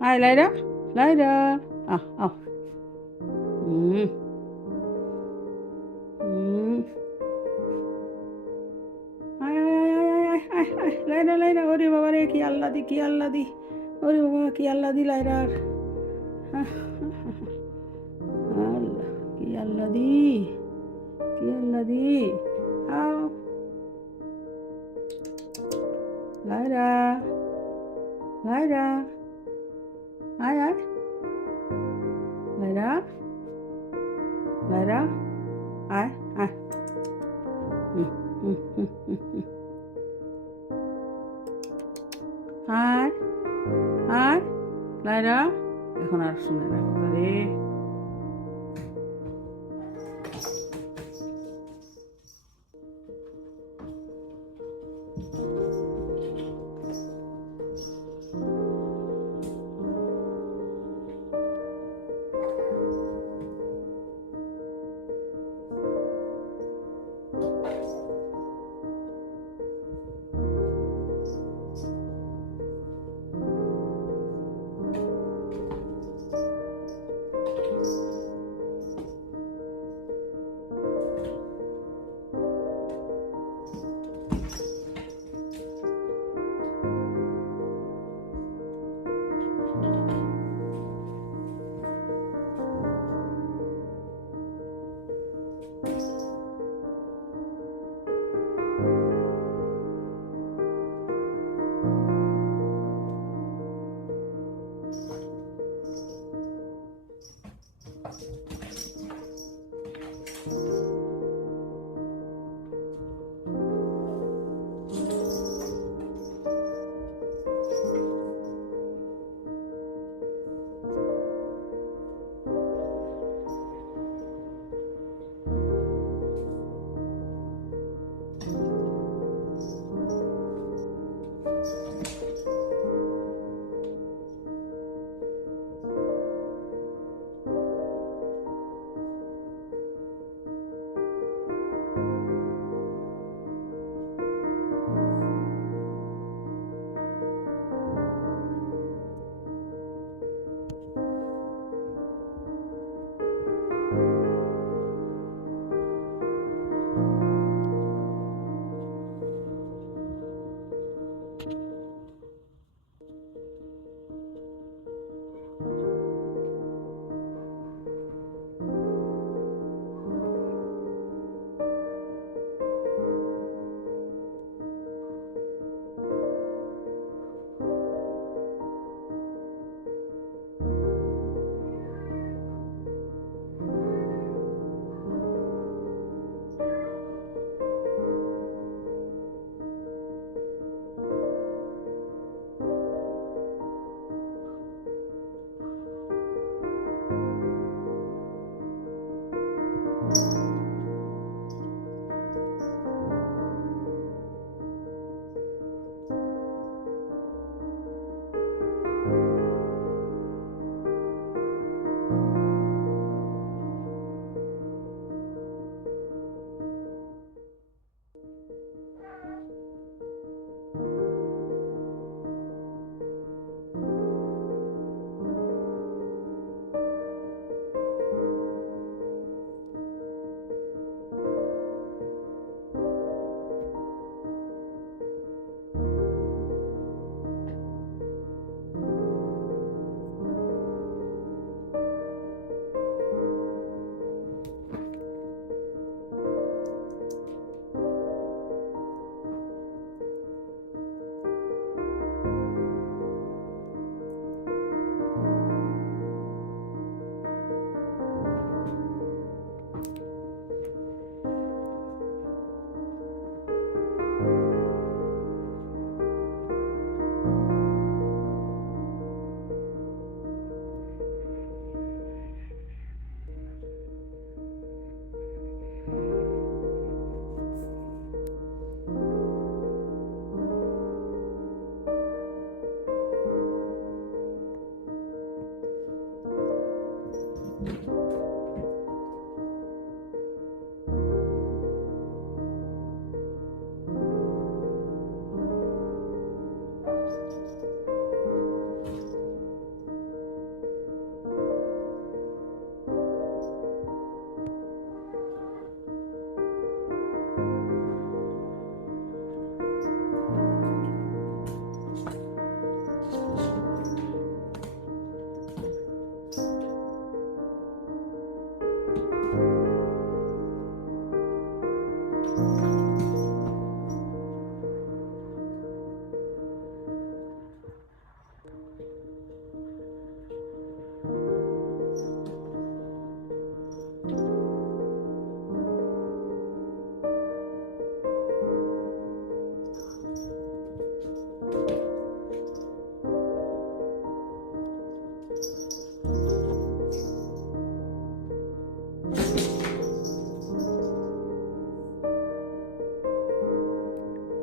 আয় Lyra Lyra আহ আহ। হুম হুম আয় আয় আয় আয় আয় আয় আয় লাইরা লাইরা ওরে বাবা রে, কি আল্লাহ দি কি আল্লাহ দি ওরে বাবা, কি আল্লাহ দি লাইরার আল্লাহ, কি আল্লাহ দি কি আল্লাহ দি আও। লাইরা লাইরা আয় আয়। লাইরা লাইরা আয় আয়। আয় আয় লাইরা এখন আর শুনে না রে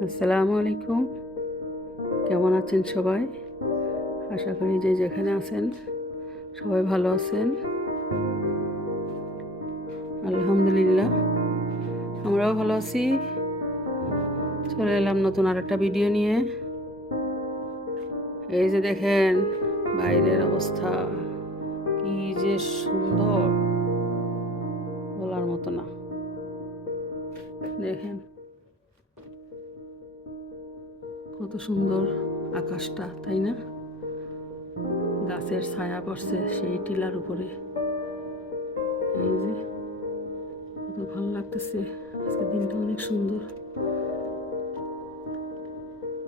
আসসালামু আলাইকুম। কেমন আছেন সবাই? আশা করি যে যেখানে আছেন সবাই ভালো আছেন। আলহামদুলিল্লাহ, আমরাও ভালো আছি। চলে এলাম নতুন আর একটা ভিডিও নিয়ে। এই যে দেখেন, বাইরের অবস্থা, কি যে সুন্দর। বলার মতো না। দেখেন। কত সুন্দর আকাশটা, তাই না? গাছের ছায়া পড়ছে সেই টিলার উপরে। এই যে, কত ভালো লাগতেছে। আজকে দিনটা অনেক সুন্দর।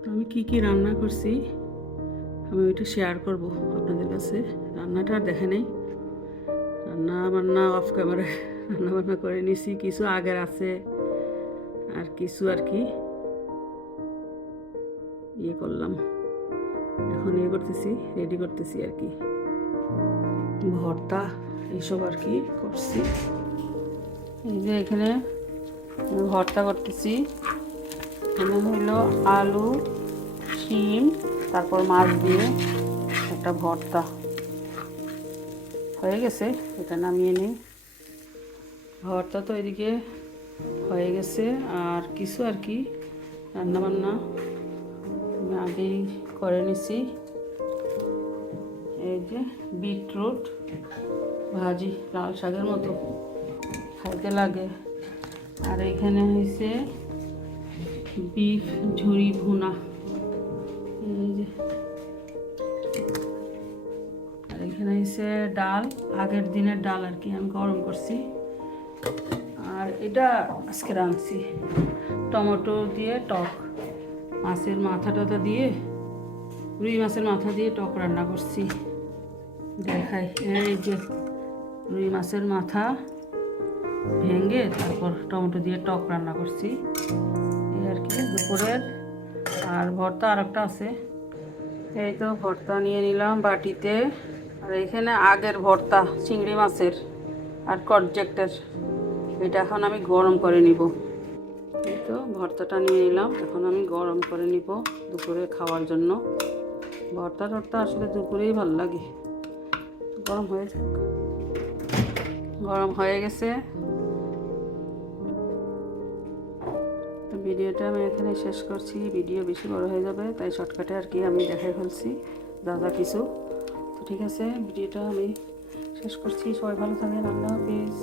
তো আমি কি কি রান্না করছি, আমি ওইটা শেয়ার করব আপনাদের কাছে। রান্নাটা আর দেখে নেই। রান্না বান্না অফ ক্যামেরায় রান্না বান্না করে নিছি। কিছু আগের আছে, আর কিছু আর কি। ইয়ে করলাম। এখন ইয়ে করতেছি রেডি করতেছি আর কি। ভর্তা, এইসব আর কি করছি। এই যে এখানে ভর্তা করতেছি। এখানে হইল আলু, শিম, তারপর মাছ দিয়ে একটা ভর্তা। হয়ে গেছে, এটা নামিয়ে নিই। ভর্তা তো এদিকে হয়ে গেছে, আর কিছু আর কি রান্নাবান্না। আগেই করে নিছি। এই যে বিটরুট, ভাজি, লাল শাকের মতো খাইতে লাগে। আর এখানে হয়েছে বিফ ঝুরি ভুনা। আর এখানে হয়েছে ডাল, আগের দিনের ডাল আর কি, আমি গরম করছি। আর এটা আজকে রাঁধছি। টমেটো দিয়ে টক। মাছের মাথা টাথা দিয়ে, রুই মাছের মাথা দিয়ে টক রান্না করছি। দেখাই, এই যে রুই মাছের মাথা ভেঙে তারপর টমেটো দিয়ে টক রান্না করছি। এই আর কি, দুপুরের। আর ভর্তা আর একটা আছে। এই তো ভর্তা নিয়ে নিলাম বাটিতে। আর এখানে আগের ভর্তা, চিংড়ি মাছের আর কটজেক্টের এটা এখন আমি গরম করে নিব। তো ভর্তাটা নিয়ে নিলাম এখন আমি গরম করে নিব দুপুরে খাওয়ার জন্য। ভর্তা টর্তা আসলে দুপুরেই ভালো লাগে। গরম হয়ে যাক। গরম হয়ে গেছে। তো ভিডিওটা আমি এখানে শেষ করছি। ভিডিও বেশি বড় হয়ে যাবে, তাই শর্টকাটে আর কি আমি দেখাই ফেলছি যা যা কিছু। তো ঠিক আছে, ভিডিওটা আমি শেষ করছি। সবাই ভালো থাকেন। আল্লাহ হাফিজ।